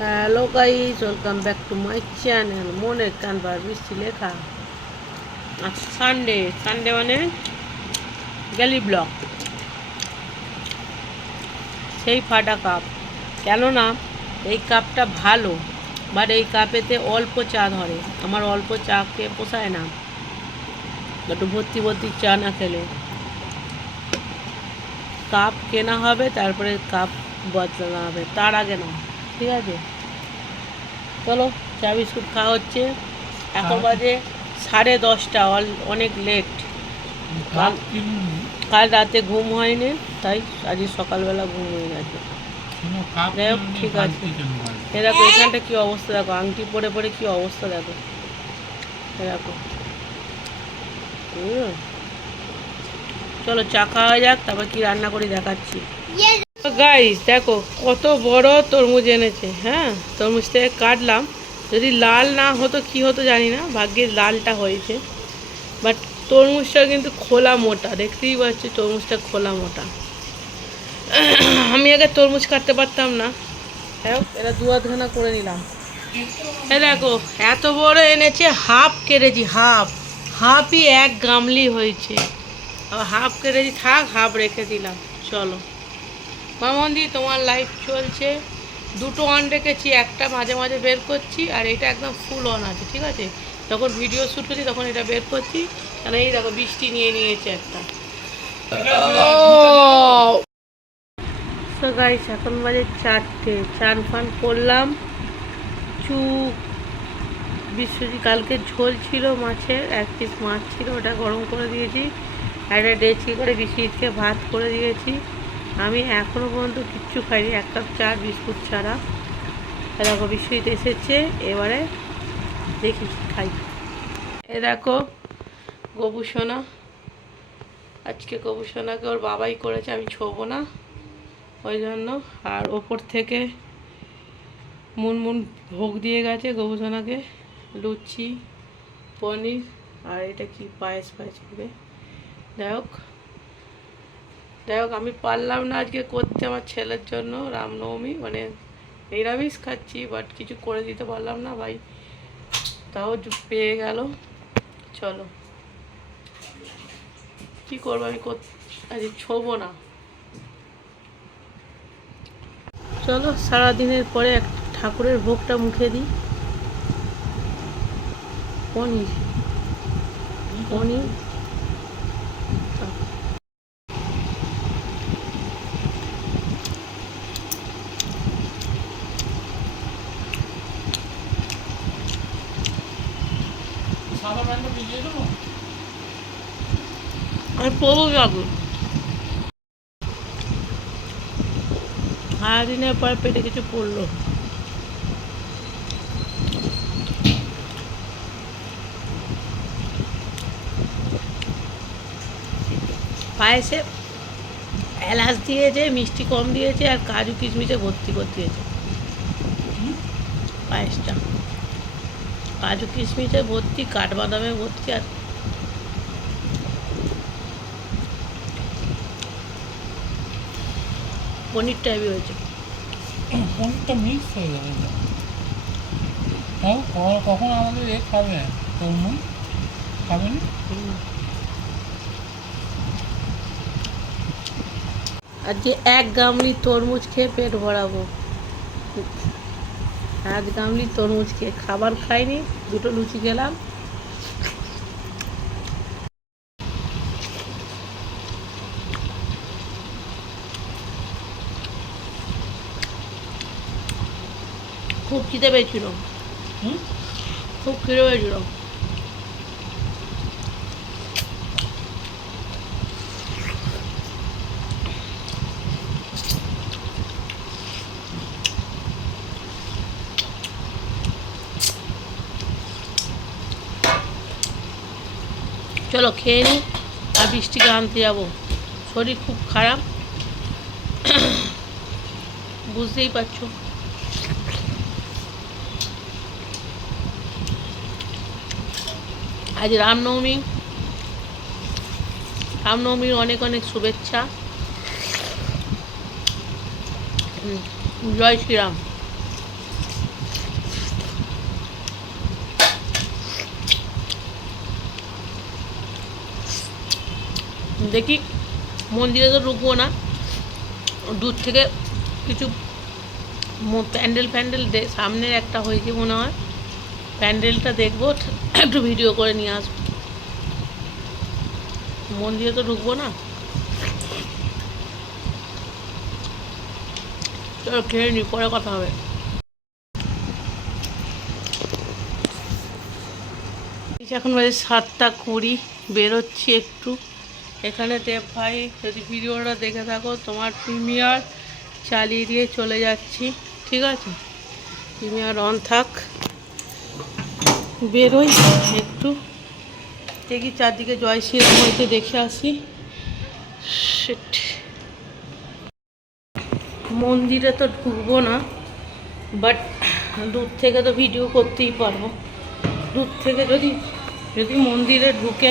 Hello guys, welcome back to my channel মনের কানবার বৃষ্টি লেখা। আজ সানডে সানডে মানে গেলি ব্লগ। সেই ফাটা কাপ, কেননা এই কাপটা ভালো, বাট এই কাপেতে অল্প চা ধরে। আমার অল্প চা খেয়ে পোষায় না, একটু ভর্তি ভর্তি চা না খেলে। কাপ কেনা হবে, তারপরে কাপ বদলানো হবে, তার আগে না। ঠিক আছে, চলো চা বিস্কুট খাওয়া হচ্ছে। এখন বাজে 10:30, অনেক লেট। কাল রাতে ঘুম হয়নি, তাই আজ সকালবেলা ঘুম হয়ে গেছে। যাই হোক, ঠিক আছে। এ দেখো এখানটা কী অবস্থা, দেখো আংটি পরে পরে কী অবস্থা দেখো। এ দেখো, চলো চা খাওয়া যাক, তারপর কি রান্না করি দেখাচ্ছি। গাইস দেখো কত বড় তরমুজ এনেছে। হ্যাঁ, তরমুজ থেকে কাটলাম। যদি লাল না হতো কি হতো জানি না, ভাগ্যের লালটা হয়েছে। বাট তরমুজটা কিন্তু খোলা মোটা, দেখতেই পাচ্ছি তরমুজটা খোলা মোটা। আমি আগে তরমুজ কাটতে পারতাম না। হ্যাঁ, এটা দু আধখানা করে নিলাম। এ দেখো এত বড় এনেছে, হাফ কেটেছি, হাফই এক গামলি হয়েছে। আবার হাফ কেটেছি, থাক হাফ রেখে দিলাম। চলো মামন্দি, তোমার লাইফ চলছে। দুটো অন রেখেছি, একটা মাঝে মাঝে বের করছি, আর এটা একদম ফুল অন আছে। ঠিক আছে, যখন ভিডিও শ্যুট করছি তখন এটা বের করছি। কারণ এই দেখো বৃষ্টি নিয়ে নিয়েছে একটা। সো গাইস, এখন বাজে 4টে। চান ফান করলাম। চুপ। বিশ্বজি কালকে ঝোল ছিল মাছের, 1 পিস মাছ ছিল, ওটা গরম করে দিয়েছি। একটা ডেচকি করে বিস্কিটকে ভাত করে দিয়েছি। আমি এখনও পর্যন্ত কিচ্ছু খাইনি, 1 কাপ চা বিস্কুট ছাড়া। দেখো বিশ্বজিৎ এসেছে, এবারে দেখি খাই। এ দেখো গবুসোনা, আজকে গবুসোনাকে ওর বাবাই করেছে, আমি ছোবো না ওই জন্য। আর ওপর থেকে মুনমুন ভোগ দিয়ে গেছে গবুসোনাকে, লুচি, পনির, আর এটা কি পায়েস হবে। যাই হোক আমি পারলাম না আজকে করতে আমার ছেলের জন্য রামনবমী, মানে নিরামিষ খাচ্ছি, বাট কিছু করে দিতে পারলাম না ভাই। তাও পেয়ে গেল। চলো কি করবো, আমি আজ ছোবো না। চলো সারাদিনের পরে এক ঠাকুরের ভোগটা মুখে দিই। পনির পনির আমি পড়বো যাবো। সারাদিনের পর পেটে কিছু পড়লো। পায়েসে এলাচ দিয়েছে, মিষ্টি কম দিয়েছে, আর কাজু কিশমিশে ভর্তি করে দিয়েছে পায়েসটা। কাজু কিশমিশে ভর্তি, কাঠবাদামে ভর্তি, আর পনির টাইপই হয়েছে। পনিরটা মিক্স হয়ে যাবে। হ্যাঁ, কখন আমাদের এ খাবে, তরমুজ খাবেন। আজকে 1 গামলি তরমুজ খেয়ে পেট ভরাবো। 1 গামলি তরমুজ খেয়ে খাবার খাইনি, দুটো লুচি খেলাম। খুব খিদে পেয়েছিল, খুব খিদে পেয়েছিল। চলো খেয়ে নিই, আর বৃষ্টিকে আনতে যাবো। শরীর খুব খারাপ, বুঝতেই পারছো। আজ রামনবমীর অনেক অনেক শুভেচ্ছা। জয় শ্রীরাম। দেখি মন্দিরে তো ঢুকবো না, দূর থেকে কিছু প্যান্ডেল ফ্যান্ডেল সামনের একটা হয়েছে মনে হয়, প্যান্ডেলটা দেখবো, একটু ভিডিও করে নিয়ে আসবো। মন্দিরে তো ঢুকবো না। চলো খেয়ে নি, পরে কথা হবে। এখন বাজে 7:20, বেরোচ্ছি একটু। এখানে দেব ভাই, যদি ভিডিওটা দেখে থাকো, তোমার প্রিমিয়ার চালিয়ে দিয়ে চলে যাচ্ছি, ঠিক আছে? প্রিমিয়ার অন থাক, বেরোই একটু, দেখি চারদিকে জয় শ্রীরাম হয়েছে, দেখে আসি। শিট, মন্দিরে তো ঢুকবো না, বাট দূর থেকে তো ভিডিও করতেই পারবো। দূর থেকে যদি যদি মন্দিরে ঢুকে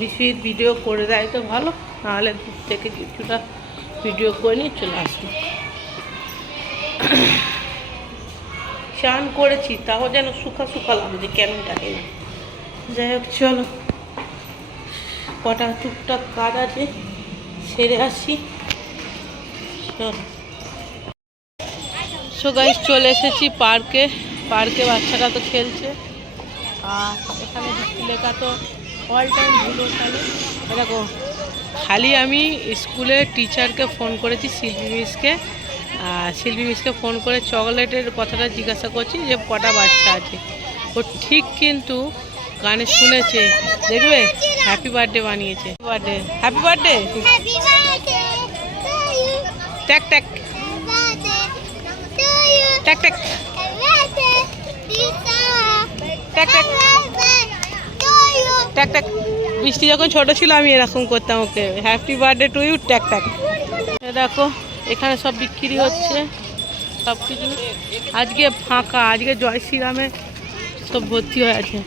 বেশি ভিডিও করে দেয় তো ভালো, নাহলে দূর থেকে কিছুটা ভিডিও করে নিয়ে চলে আসবো। স্নান করেছি, তাও যেন শুকা শুকা লাগছে, কেন জানি না। যাই হোক, চলো, কটা টুকটাক কাজ আছে, সেরে আসি। চলো। সো গাইস, চলে এসেছি পার্কে। পার্কে বাচ্চারা তো খেলছে, আর এখানে বৃষ্টি লেখা তো অল টাইম ধুলো খেলে। দেখো, খালি আমি স্কুলের টিচারকে ফোন করেছি, শিল্পী মিসকে, আর শিল্পী মিসকে ফোন করে চকলেটের কথাটা জিজ্ঞাসা করছি যে কটা বাচ্চা আছে। ও ঠিক কিন্তু গানে শুনেছে, দেখবে হ্যাপি বার্থডে বানিয়েছে। বার্থডে, হ্যাপি বার্থডে, ট্যাক ট্যাক ট্যাক ট্যাক ট্যাক ট্যাক ট্যাক ট্যাক। বৃষ্টি যখন ছোট ছিল আমি এরকম করতাম ওকে, হ্যাপি বার্থডে টু ইউ, ট্যাক ট্যাক। দেখো এখানে সব বিক্রি হচ্ছে, সব কিছু আজকে ফাঁকা, আজকে জয় শ্রীরামে সব ভর্তি হয়ে আছে।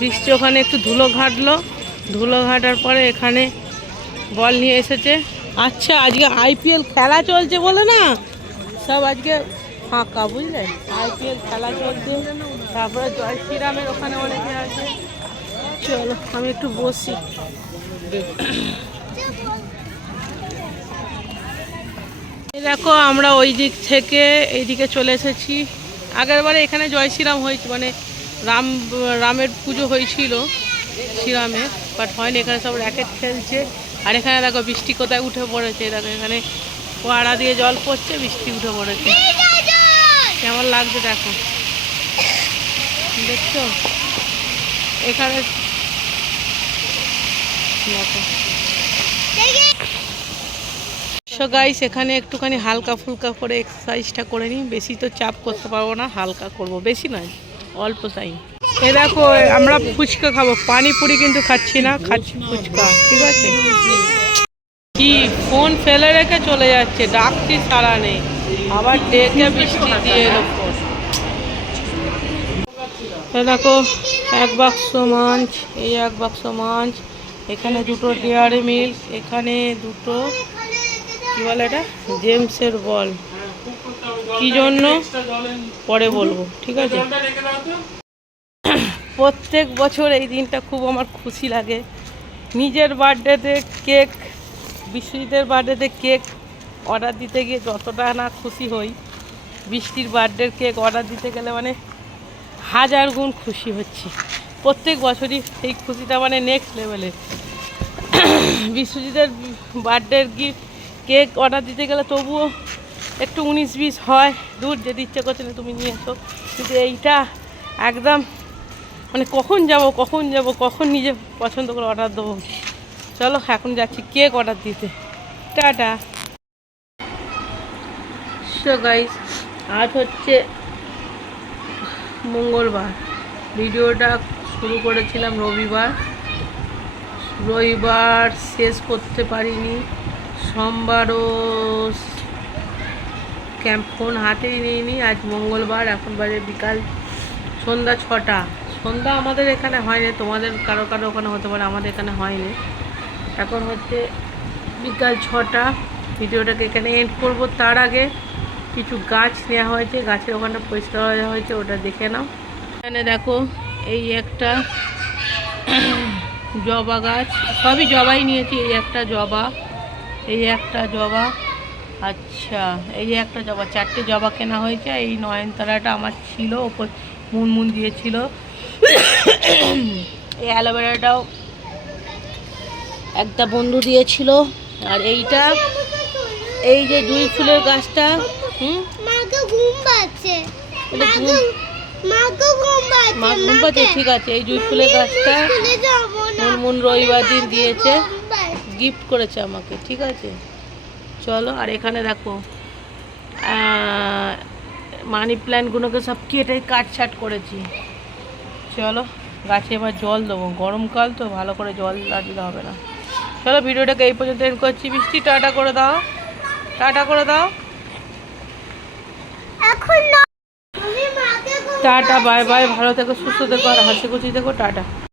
বৃষ্টি ওখানে একটু ধুলো ঘাটলো, ধুলো ঘাটার পরে এখানে বল নিয়ে এসেছে। আচ্ছা, আজকে আইপিএল খেলা চলছে বলে না, সব আজকে ফাঁকা, বুঝলে? আইপিএল খেলা চলছে, তারপরে জয় শ্রীরামের ওখানে অনেকে আছে। চলো আমি একটু বসি। দেখো আমরা ওই দিক থেকে এইদিকে চলে এসেছি। আগেরবারে এখানে জয় শ্রীরাম হয়েছে, মানে রামের পুজো হয়েছিল শ্রীরামের, বাট হয়নি। এখানে সব র্যাকেট খেলছে, আর এখানে দেখো বৃষ্টি কোথায় উঠে পড়েছে। দেখো এখানে ফোয়ারা দিয়ে জল পড়ছে, বৃষ্টি উঠে পড়েছে, কেমন লাগছে দেখো, দেখছো? এখানে দেখো। সো গাইস, এখানে একটুখানি হালকা ফুলকা করে এক্সারসাইজটা করে নিই, বেশি তো চাপ করতে পারবো না, হালকা করব, বেশি নয়, অল্প টাইম। এ দেখো আমরা ফুচকা খাবো, পানিপুরি কিন্তু খাচ্ছি না, খাচ্ছি ফুচকা, ঠিক আছে? কি ফোন ফেলে রেখে চলে যাচ্ছে, ডাকছি সারা নেই, আবার ডেকে বৃষ্টি দিয়ে এলো ফোন। এ দেখো এক বাক্স মাছ, এই এক বাক্স মাছ, এখানে দুটো ডেয়ারি মিল্ক, এখানে দুটো কি বলে এটা, জেমসের বল, কি জন্য পরে বলবো, ঠিক আছে? প্রত্যেক বছর এই দিনটা খুব আমার খুশি লাগে। নিজের বার্থডেতে কেক, বিশ্বজিতের বার্থডেতে কেক অর্ডার দিতে গিয়ে যতটা না খুশি হই, বৃষ্টির বার্থডের কেক অর্ডার দিতে গেলে মানে 1000 গুণ খুশি হচ্ছি। প্রত্যেক বছরই এই খুশিটা মানে নেক্সট লেভেলে। বিশ্বজিতের বার্থডের গিফট কেক অর্ডার দিতে গেলে তবুও একটু 19-20 হয়, দূর যেতে ইচ্ছে করছে না, তুমি নিয়ে এসো। কিন্তু এইটা একদম মানে কখন যাব কখন নিজে পছন্দ করে অর্ডার দেবো। চলো এখন যাচ্ছি কেক অর্ডার দিতে, টাটা। সো গাইস, আজ হচ্ছে মঙ্গলবার, ভিডিওটা শুরু করেছিলাম রবিবার শেষ করতে পারিনি। সোমবারও ফোন হাতেই নিইনি। আজ মঙ্গলবার, এখন বাজে বিকাল সন্ধ্যা 6টা। সন্ধ্যা আমাদের এখানে হয়নি, তোমাদের কারো ওখানে হতে পারে, আমাদের এখানে হয়নি। এখন হচ্ছে বিকাল 6টা। ভিডিওটাকে এখানে এন্ড করব। তার আগে কিছু গাছ নেওয়া হয়েছে, গাছের ওখানটা পরিষ্কার করা হয়েছে, ওটা দেখে নাও। এখানে দেখো এই একটা জবা গাছ, সবই জবাই নিয়েছি। এই একটা জবা, এই একটা জবা, আচ্ছা এই যে একটা জবা, 4টে জবা কেনা হয়েছে। এই নয়নতারাটা আমার ছিল, ওপর মুনমুন দিয়েছিল। এই অ্যালোভেরাটাও একটা বন্ধু দিয়েছিল। আর এইটা, এই যে জুঁই ফুলের গাছটা, মাকে ঘুম পাচ্ছে, এটা মাকে ঘুম পাচ্ছে, মা ঘুম পাচ্ছে, ঠিক আছে। এই জুঁই ফুলের গাছটা স্কুলে যাবো না, মুনমুন রবিবার দিন দিয়েছে, ঘুম পাচ্ছে। গিফট করেছে আমাকে, ঠিক আছে। চলো, আর এখানে দেখো মানি প্ল্যান্টগুলোকে সব কেটে কাটছাট করেছি। চলো গাছে এবার জল দেবো, গরমকাল তো ভালো করে জল না দিলে হবে না। চলো ভিডিওটাকে এই পর্যন্ত এন্ড করছি। বৃষ্টি টাটা করে দাও, টাটা করে দাও, এখন না, আমি মাকে ঘুম টাটা, বাই বাই, ভালো থেকো, সুস্থ থেকো, আর হাসি খুশি থেকো, টাটা।